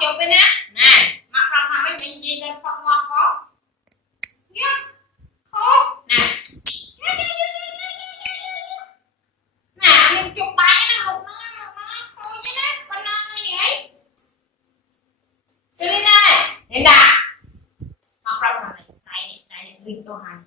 chụp bên á nè mặc ra thằng cái gì lên phong mọc có nhá khô nè nè mình chụp bài nó một nó khô chứ đấy con nó gì ấy Selina này đến đã mặc ra thằng này này mình tô hành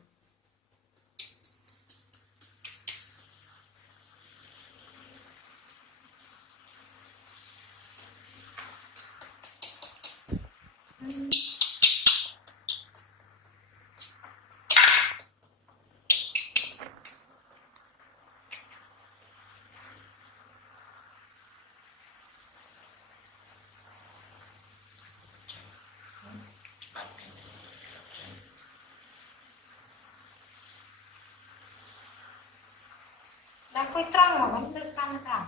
đang quay trăng mà vẫn được căng cả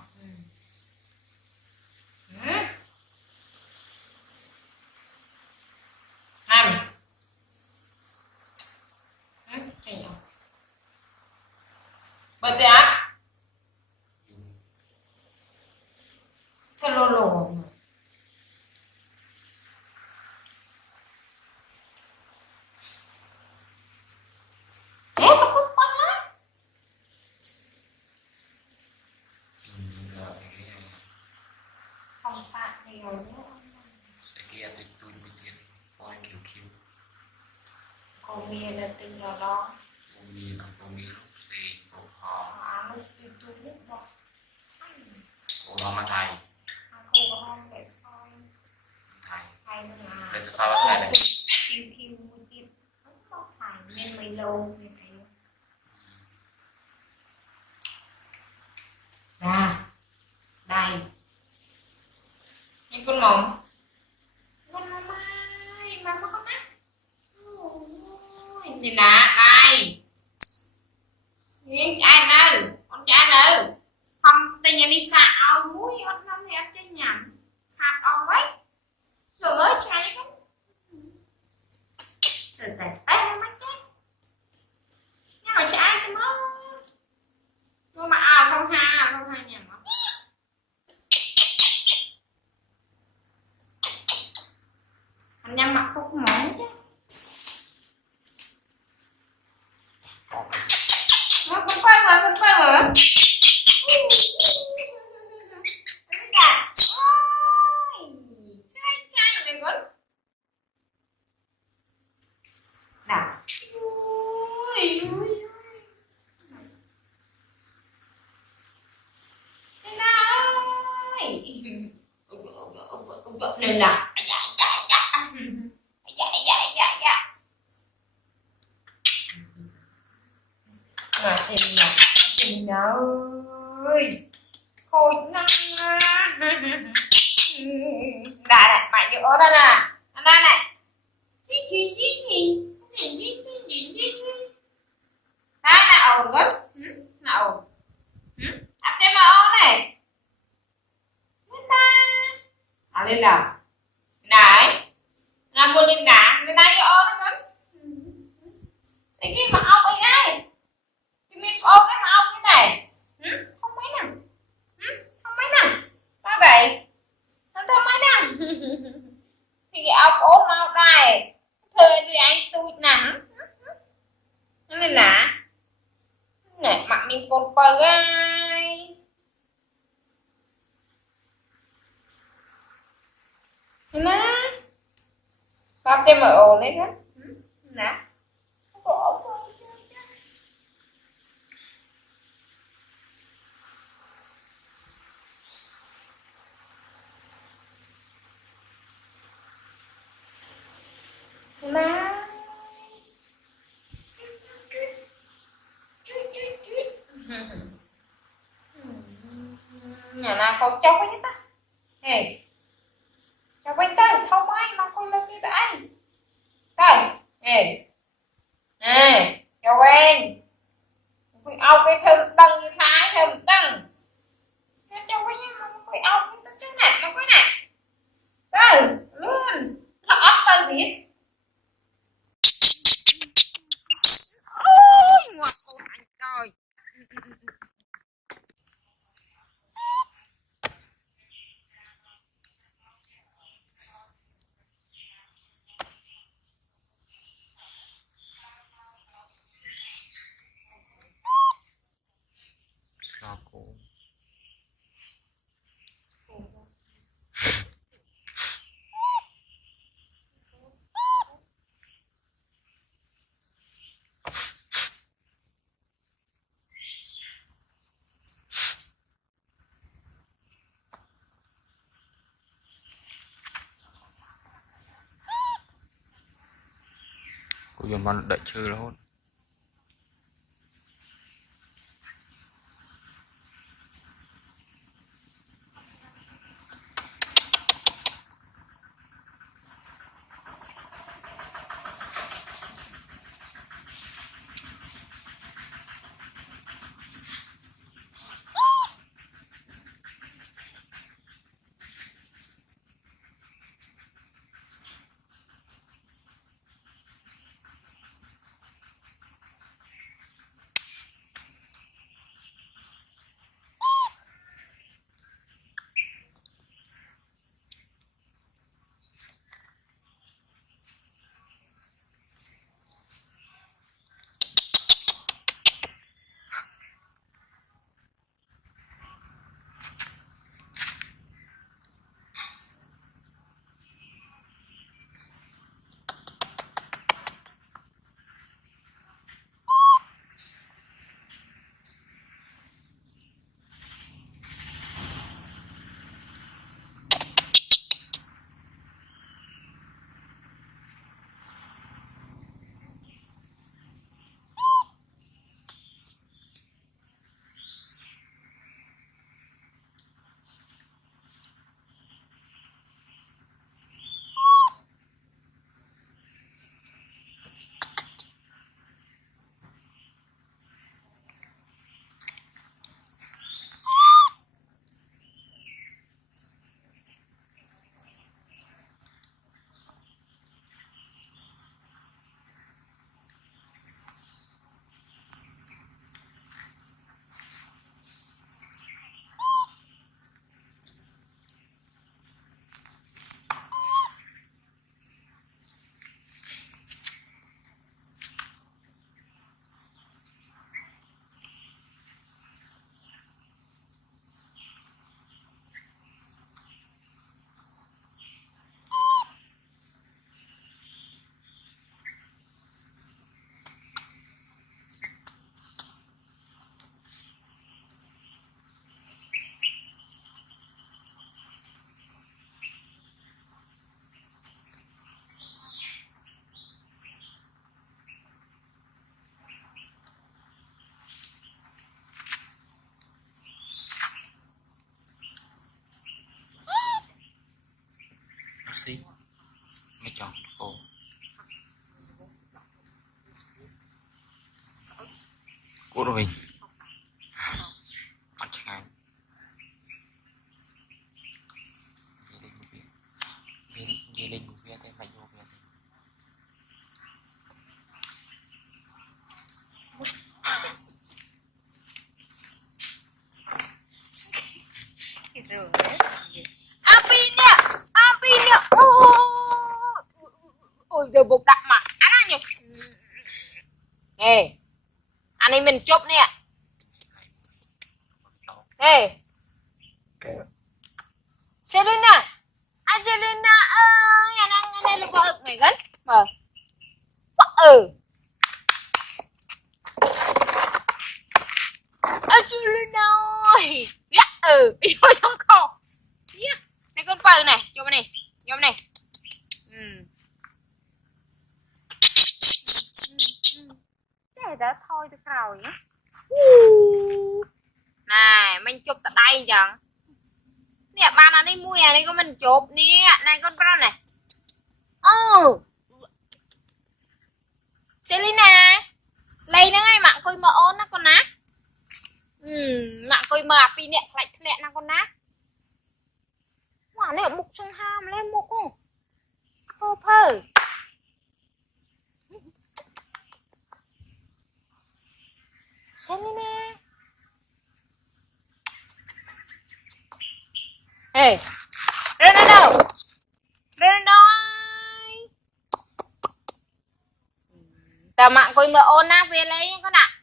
ăn bật đi á cái lô lô không sạch thì rồi nhé kia tôi bị tiền ôi kiểu cô mía là tình rồi đó cô mì lúc thì cô họ lúc tôi biết rồi cô lo mà thầy cô có không để soi thầy nữa là để sao là thầy này phiêu phiêu tiếp không có thầy nên mấy lâu như thế ra đây những con mỏng con mai mà có con nát nhìn nè đây những trai nữ con trai nữ không tình nhà đi xạo mũi con năm thì ăn chơi nhầm hạt on ấy rồi mới cháy không rồi tè tè mắt chết nhưng mà trai cái mới nhưng mà không ha nhầm anh nhắm mặt không mỏng chứ nó con khoai rồi trai này con nào nên là mà xin ơi khôi năng đây mày như ở đây nè đây này đây là ổn lắm là ổn áp cho nó ổn này lên nào này làm một lên đá người ta vô nó cấn cái kia mà ốc ấy đây cái miếng ốc cái mà ốc cái này không mấy nè không mấy nè sao vậy nó thơm mấy nè thì cái ốc ốm nó đây thời đi anh tôi nắng nó lên lá này mặt mình còn bờ gai nè bắp cho mà ồn đấy đó nè nhà nào không cho cái ta hey cho cái ta không ai mà coi lên cái đấy đây hey nè cho quen cái ốc cái thơm đằng như thái thơm đằng cho cái mà cái ốc cái này nó cái này đây luôn nó ốc tới gì ngoặt cô anh coi cô dồn bạn đợi chơi rồi. Xí mới chọn cô rồi ăn chẳng ai đi lên một viên thì phải vô viên Apinya, ôi giờ buộc đặt mặt á nhỉ. Ê, anh em mình chụp nè. Ê, Selena, Angelina ơi, anh này là vợ mày gắn, vợ, Angelina ơi, dạ vô trong kho, này con vợ này, vô này, Cái đã thôi được rồi nhé. Này, mình chụp tại đây chẳng. Nè, bạn anh đi mua này có mình chụp nè, này con này. Selina, lấy nó ngay mạng coi mờ ôn nó con nát. Mạng coi mờ pi nè, lẹ nó con nát. Quả này mục sông ham lên mục không? Phơ. Selina. Ê, Ronaldo ơi. Tờ mạng coi mờ ôn á, về lấy con ạ.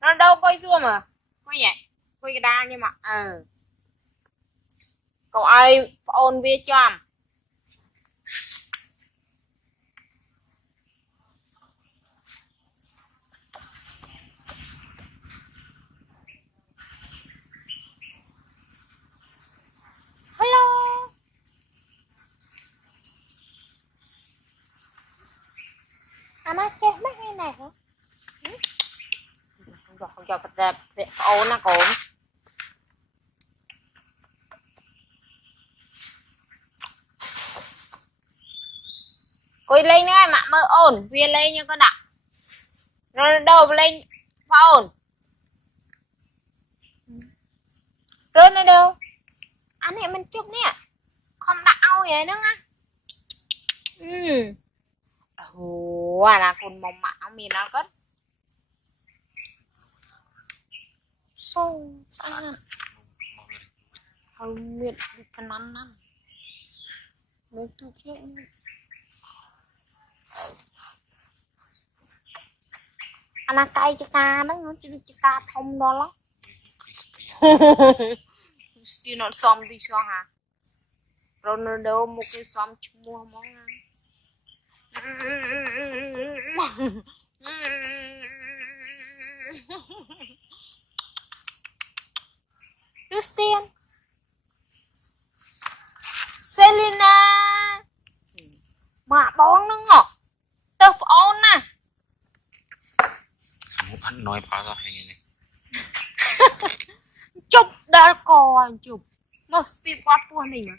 Ronaldo coi xua mà. Coi vậy, coi cái đa nhưng mà cậu ai ôn về cho hello nó chết mất như này hả? Không cho bật ra ổn nó cồn. Coi lên nữa mà mơ ổn, viên lên như con ạ. Rồi đầu lên phá ổn. Rớt nó đâu. Anh này mình chụp nè. Không đã ao vậy đó á. Ồ, là con mong mạo mình nó cất. Sâu xa. Hầu miệt đi khăn ăn ăn. Nếu tôi chết. Anh ăn cay cho ca đó, nó cho ca thông đó lắm. Still not xong đi sao hả? Ronaldo một cái xong mua món ăn. Christian, Selena, mà bón nó ngọt, đâu phải ôn nè. Anh nói bao giờ hay này. Chụp đã coi chụp, nó Steve qua pua này mà.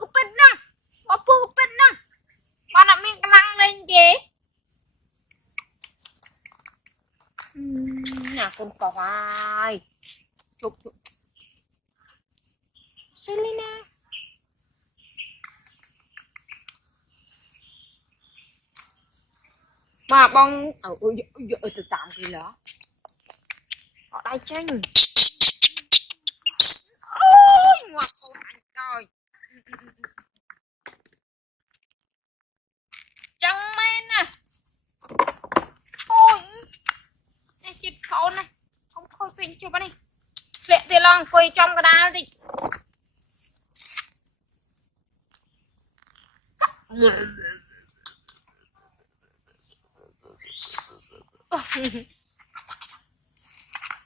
Cái bên nè, qua pua cái bên nè, bạn đã mình lăng lên kì. Nhà con còi, chụp chụp. Selena. Mà bong ở từ tạm gì đó ở đây chanh ôi ngoặc cô anh coi trắng men nè thôi này chip khẩu này không khôi pin chưa đi lẹ tiền lòng quay trong cái đá gì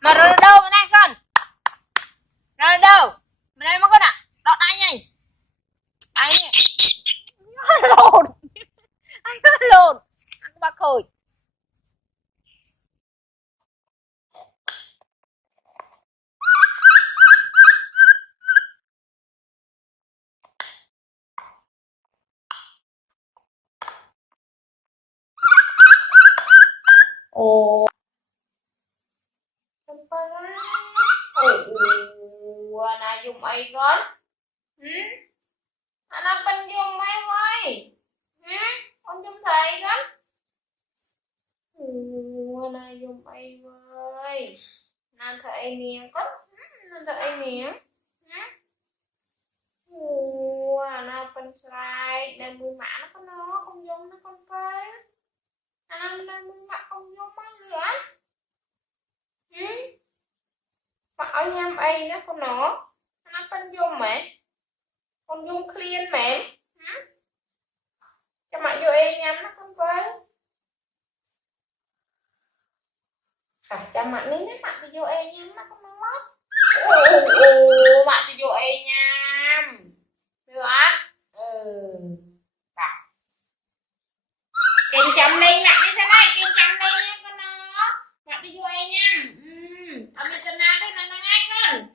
mà rồi đâu mà này con rồi đâu mà đây mà con ạ đọt đây nhỉ đây nhỉ lồn anh có lồn anh có bác hồi ồ na dùng ai con anh ăn bên dùng mấy vậy con dùng thầy con na dùng ai vậy na thầy nè con na thầy nè na bên sai đang mười mã nó con nó không dùng nó con cái anh đang mười mã không dùng mấy nữa mà ở nhâm ai nó con nó tên dung mẹ con dung clean mẹ cho mẹ vô ai nhâm nó con với cho mẹ ní nó mẹ thì vô ai nhâm nó con nó mẹ thì vô ai nhâm được á kinh chậm lên nè như thế này kinh chậm lên nha con nó mẹ thì vô ai nhâm ở bên chân nào đây là ngay con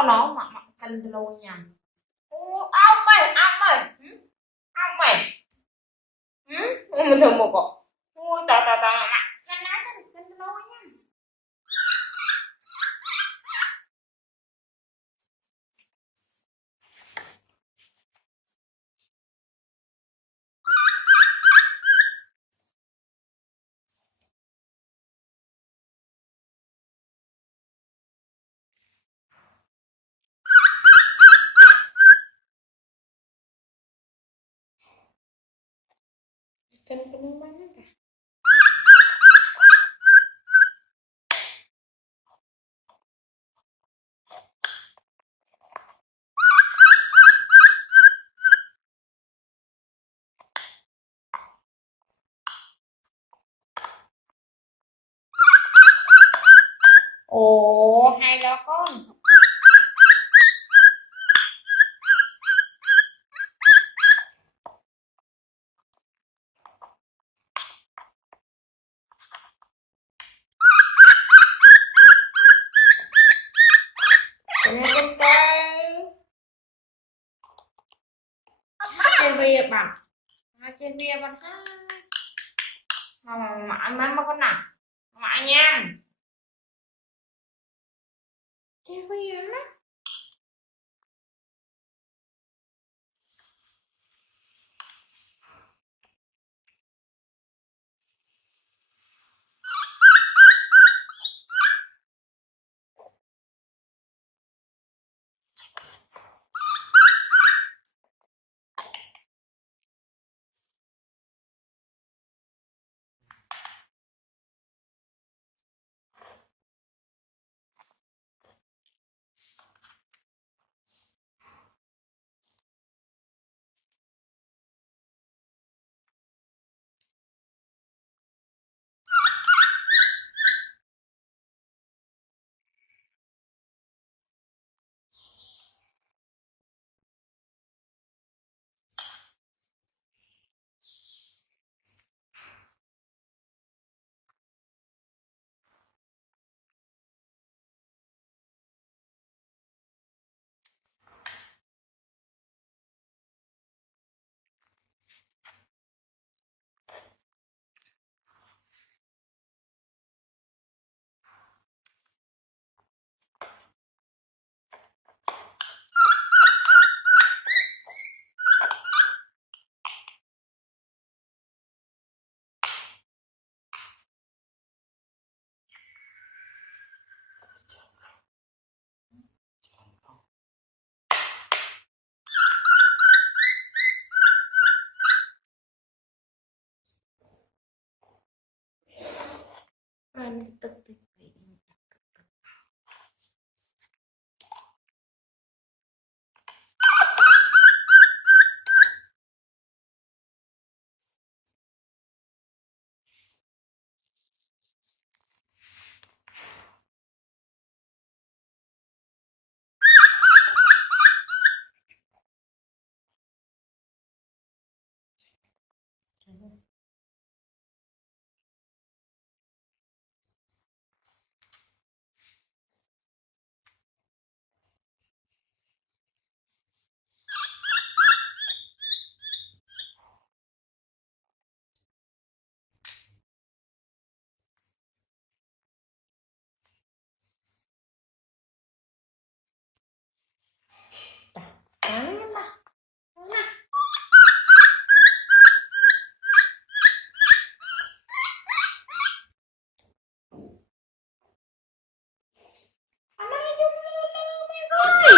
con nó mà cần từ lâu nha. Áo mày áo mày mình thường một cọ ta sen nói sen cần từ lâu nha. Cần bên mana kah? Ồ, hay đó con. Nè con trai. Trên bia bạn. Trên bia bạn ha. Mà con nào? Mà nha. Trên bia đó. Tức tức. Tangan lah. Nah. Anaknya jom lulu mày ơi.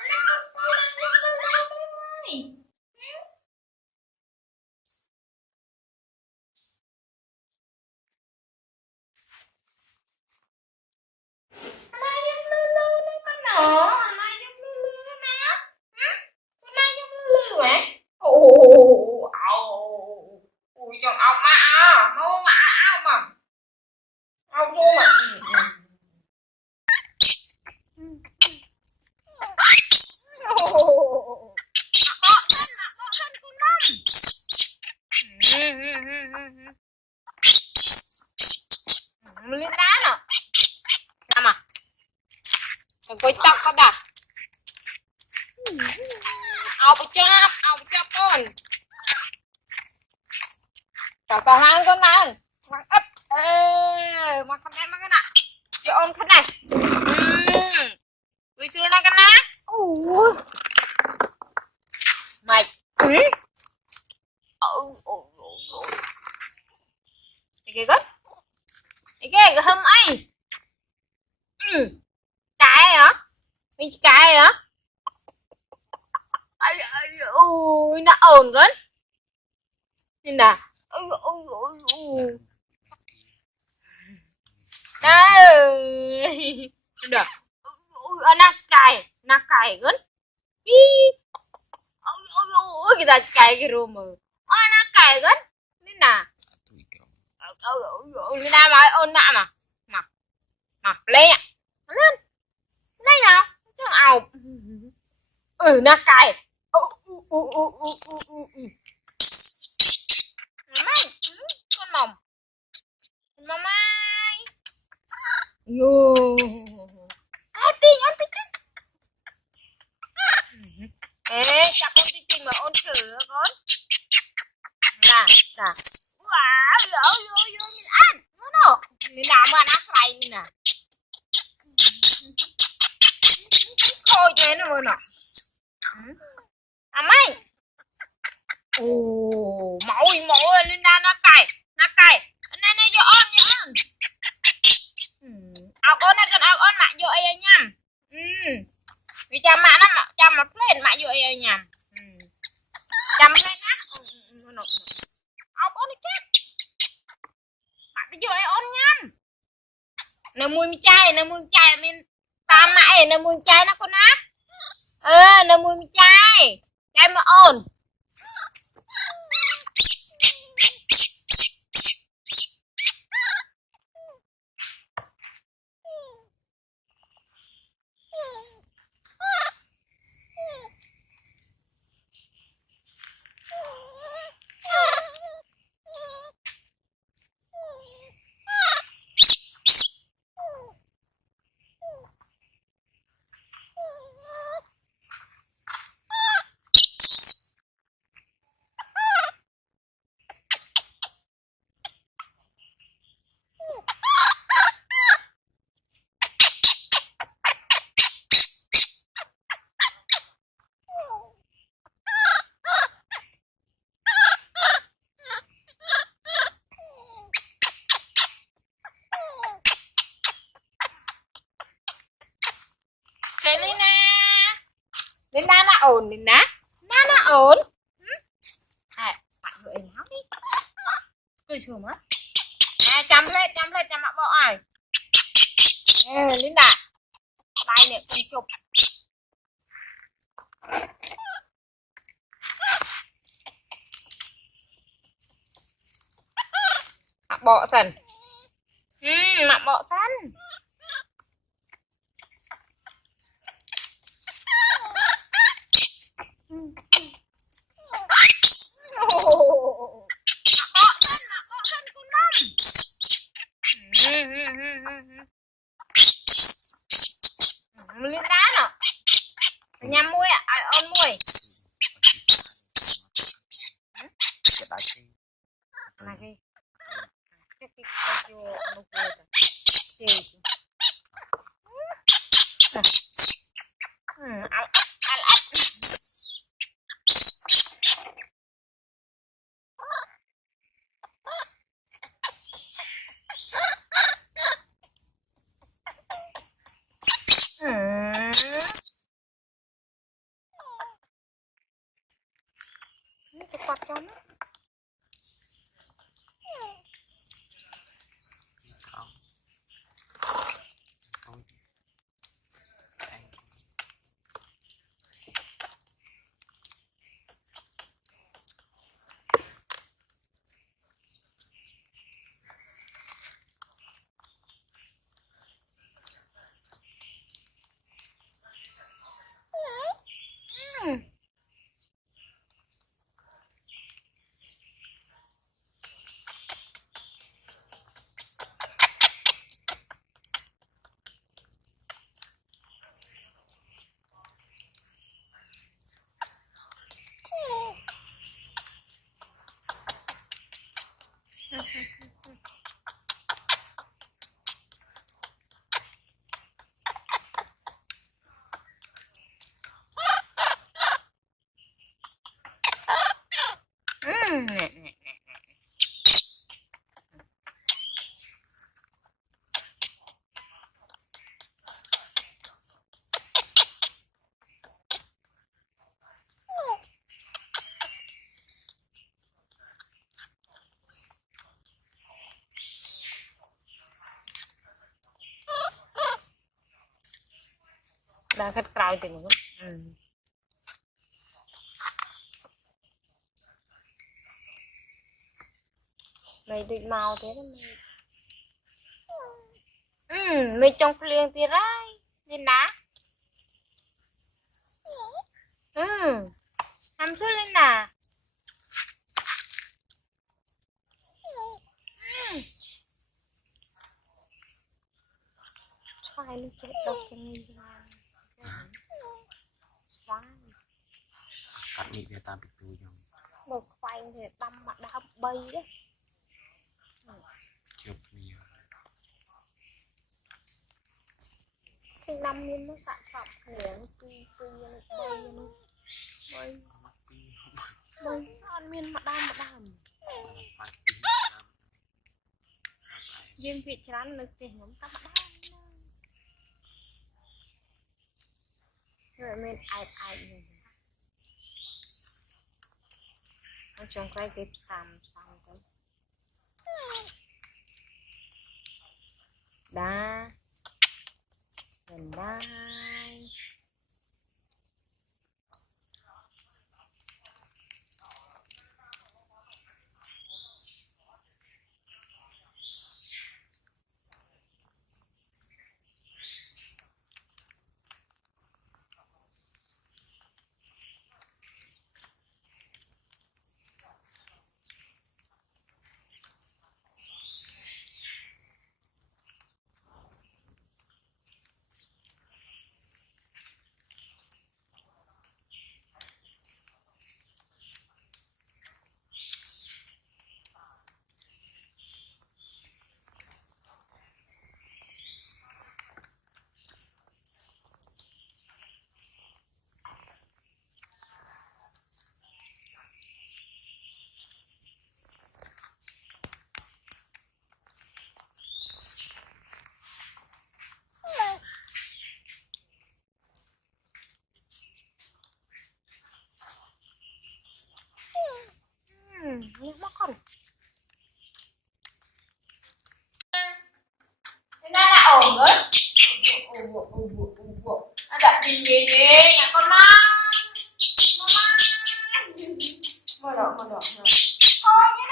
Anak kepala jom lulu mày ơi. Anaknya jom lulu nó con nhỏ. Anaknya jom lulu nó. Anaknya jom lulu mày. Ui chồng ông má à. Không mà ao mà. Ao vô mà. Lên đá nè. Nằm à. quay tóc có đã ao bị chắp con tao hàng con này hàng ấp mà con này mà cái nào cho ôn cái này vì xưa nó cái ná mày cái gất cái hâm ấy cái hả mình cái hả ui nó ồn gất nhìn nè đây được nó cài gất ôi kita cài cái room nó cài gất nhìn nè nhìn nè mà ôn nè mà lên nào chứ ảo nó cài mày con mỏng mày yo ăn tí chắc con tí mà ôn thử con nè wow yo mình ăn nó mình làm mà nó phải nè thôi thế nó rồi nè mày máu lên nó cày này vô on áo con này cần áo on mạ vô ai nhầm vì chăm mạ nó chăm mà lên mạ vô ai nhầm chăm lên á áo con này chết mạ vô ai on nhầm nó mùi chai mình tam mạ nó mùi chai nó con á nó mùi chai mà on Linda nó ổn Linda nó ổn mọi người nói đi cười sùm á chăm lên chăm mặc bộ ai Linda tay nè con chụp mặc bộ xanh mặc bộ xanh lên đá nè nhắm mũi ai ôn mũi này cái vô nó cái quạt cho nó nè nè đang khát cào thì nữa. Mày định màu thế đó mày. Mày trong liền thì rai đi ná. Ham xuống lên nè. Xoay nó chết độc cho mình xoay cắt nhị về ta bị tui dòng một xoay thì đâm mặt đã bay đấy chụp nhiều khi năm nên nó sản phẩm liền tuy nó bay bay ăn miên mặt đam riêng vị chán lực thì không tắm đam rồi mình ai này nó trông cái dịp xàm tới đá gần đây nước mắt con nên là ổn rồi nó đặt gì nhà con má mở đỏ thôi nhé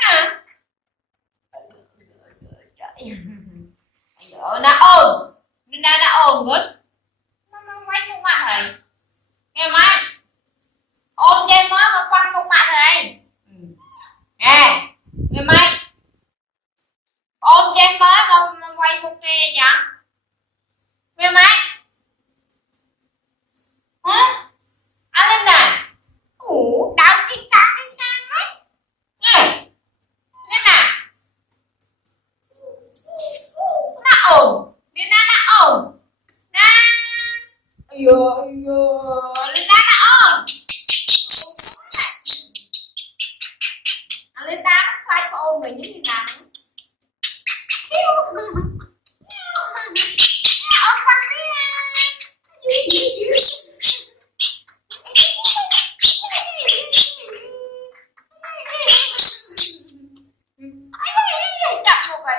nè giờ nó ổn nên là ổn rồi nó quay không mặt thầy nghe mai ôn dây mới mà quăng không mặt thầy nè nghe mai ôn dây mới mà quay một kia chẳng nghe mai hả ăn lên nè đau cái đấy nè nên nè nó ổn nên nó ổn nè lên nó ổn lên đá nó phải ôm mình như thế nào ôm phăng đi chặt một cái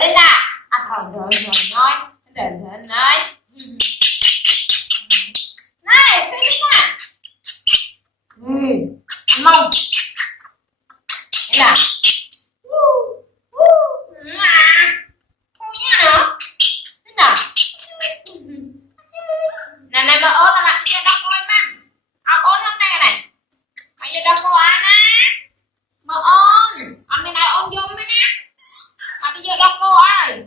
lên đá thôi đợi rồi nói đợi nói này xem nè mông thế nào không nhá nữa thế nào này mà ôn là giờ đọc cô em ăn học ôn hôm nay này bây giờ đọc cô ai nè mà ôn anh này ôn vô mới nè mà bây giờ đọc cô ai